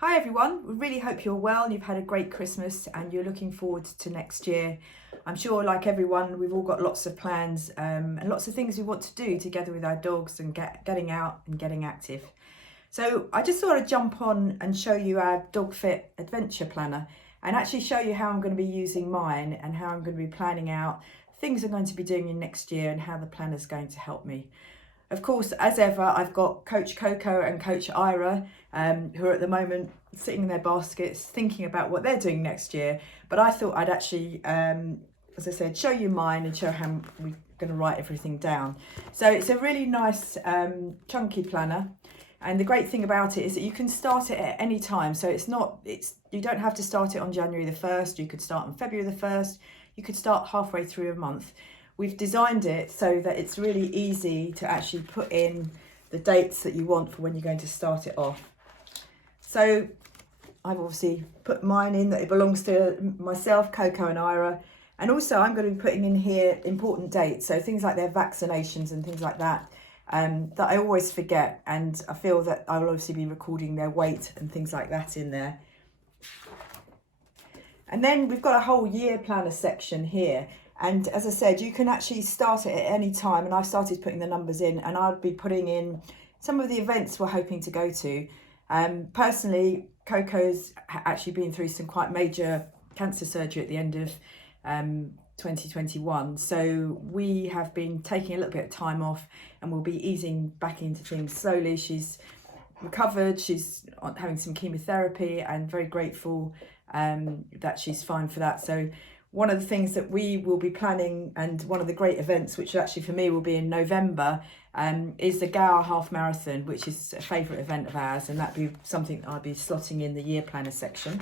Hi everyone, we really hope you're well and you've had a great Christmas and you're looking forward to next year. I'm sure, like everyone, we've all got lots of plans and lots of things we want to do together with our dogs and getting out and getting active. So I just thought I'd jump on and show you our Dog Fit Adventure Planner and actually show you how I'm going to be using mine and how I'm going to be planning out things I'm going to be doing in next year and how the planner's going to help me. Of course, as ever, I've got Coach Coco and Coach Ira, who are at the moment sitting in their baskets thinking about what they're doing next year. But I thought I'd actually, as I said, show you mine and show how we're going to write everything down. So it's a really nice chunky planner. And the great thing about it is that you can start it at any time. So you don't have to start it on January the 1st. You could start on February the 1st. You could start halfway through a month. We've designed it so that it's really easy to actually put in the dates that you want for when you're going to start it off. So I've obviously put mine in that it belongs to myself, Coco and Ira. And also I'm going to be putting in here important dates. So things like their vaccinations and things like that, that I always forget. And I feel that I will obviously be recording their weight and things like that in there. And then we've got a whole year planner section here. And as I said, you can actually start it at any time. And I've started putting the numbers in and I'll be putting in some of the events we're hoping to go to. Personally, Coco's actually been through some quite major cancer surgery at the end of 2021. So we have been taking a little bit of time off and we'll be easing back into things slowly. She's recovered, she's having some chemotherapy and very grateful that she's fine for that. So one of the things that we will be planning, and one of the great events, which actually for me will be in November, is the Gower Half Marathon, which is a favourite event of ours, and that'd be something I'll be slotting in the year planner section.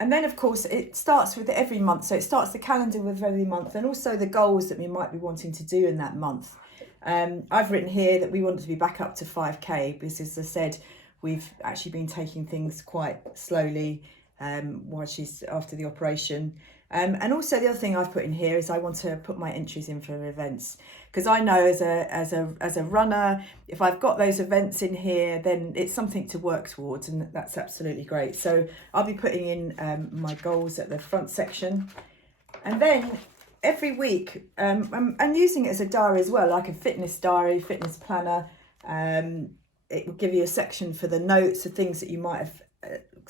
And then of course it starts with every month, so it starts the calendar with every month and also the goals that we might be wanting to do in that month. I've written here that we want to be back up to 5k because, as I said, we've actually been taking things quite slowly while she's after the operation. And also the other thing I've put in here is I want to put my entries in for events, because I know as a runner, if I've got those events in here, then it's something to work towards, and that's absolutely great. So I'll be putting in my goals at the front section, and then every week I'm using it as a diary as well, like a fitness diary, fitness planner. It will give you a section for the notes of things that you might have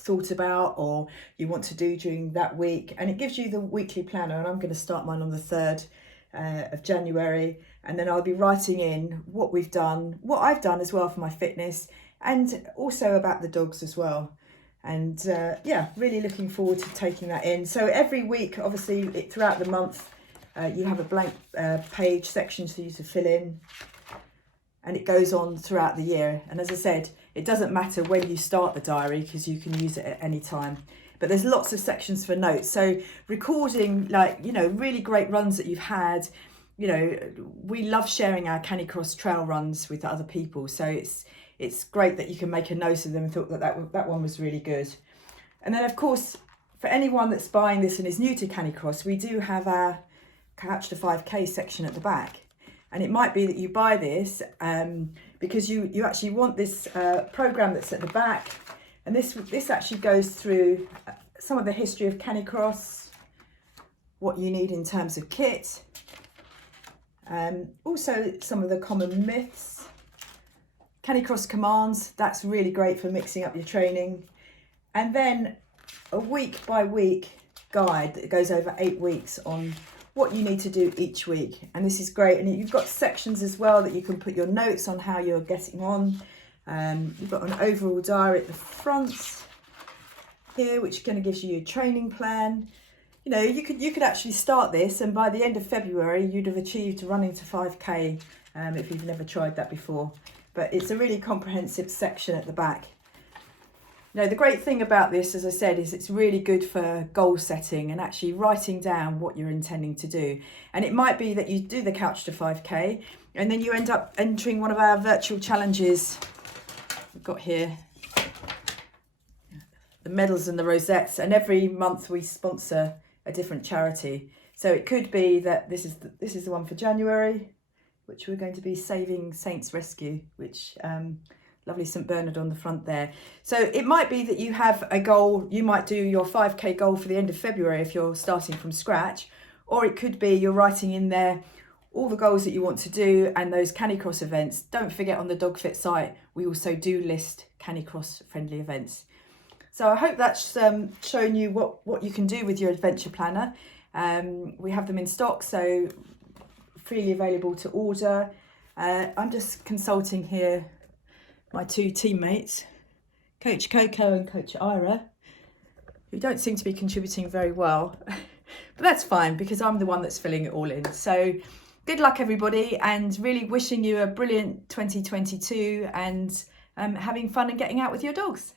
thought about or you want to do during that week, and it gives you the weekly planner, and I'm going to start mine on the 3rd of January, and then I'll be writing in what we've done, what I've done as well for my fitness, and also about the dogs as well. And yeah, really looking forward to taking that in. So every week, obviously throughout the month, you have a blank page section for you to fill in, and it goes on throughout the year. And as I said, it doesn't matter when you start the diary because you can use it at any time. But there's lots of sections for notes. So recording, like, really great runs that you've had. We love sharing our Canicross trail runs with other people. So it's great that you can make a note of them and thought that one was really good. And then, of course, for anyone that's buying this and is new to Canicross, we do have our Couch to 5k section at the back. And it might be that you buy this because you actually want this program that's at the back. And this actually goes through some of the history of Canicross, what you need in terms of kit, also some of the common myths, Canicross commands, that's really great for mixing up your training. And then a week by week guide that goes over 8 weeks on what you need to do each week, and this is great. And you've got sections as well that you can put your notes on how you're getting on. You've got an overall diary at the front here, which kind of gives you your training plan. You could actually start this, and by the end of February you'd have achieved running to 5k if you've never tried that before. But it's a really comprehensive section at the back. The great thing about this, as I said, is it's really good for goal setting and actually writing down what you're intending to do. And it might be that you do the Couch to 5k and then you end up entering one of our virtual challenges. We've got here the medals and the rosettes, and every month we sponsor a different charity. So it could be that this is the one for January, which we're going to be saving Saints Rescue, which lovely St Bernard on the front there. So it might be that you have a goal, you might do your 5k goal for the end of February if you're starting from scratch, or it could be you're writing in there all the goals that you want to do and those Canicross events. Don't forget, on the DogFit site we also do list Canicross friendly events. So I hope that's shown you what you can do with your adventure planner. We have them in stock, so freely available to order. I'm just consulting here my two teammates, Coach Coco and Coach Ira, who don't seem to be contributing very well, but that's fine because I'm the one that's filling it all in. So good luck everybody, and really wishing you a brilliant 2022 and having fun and getting out with your dogs.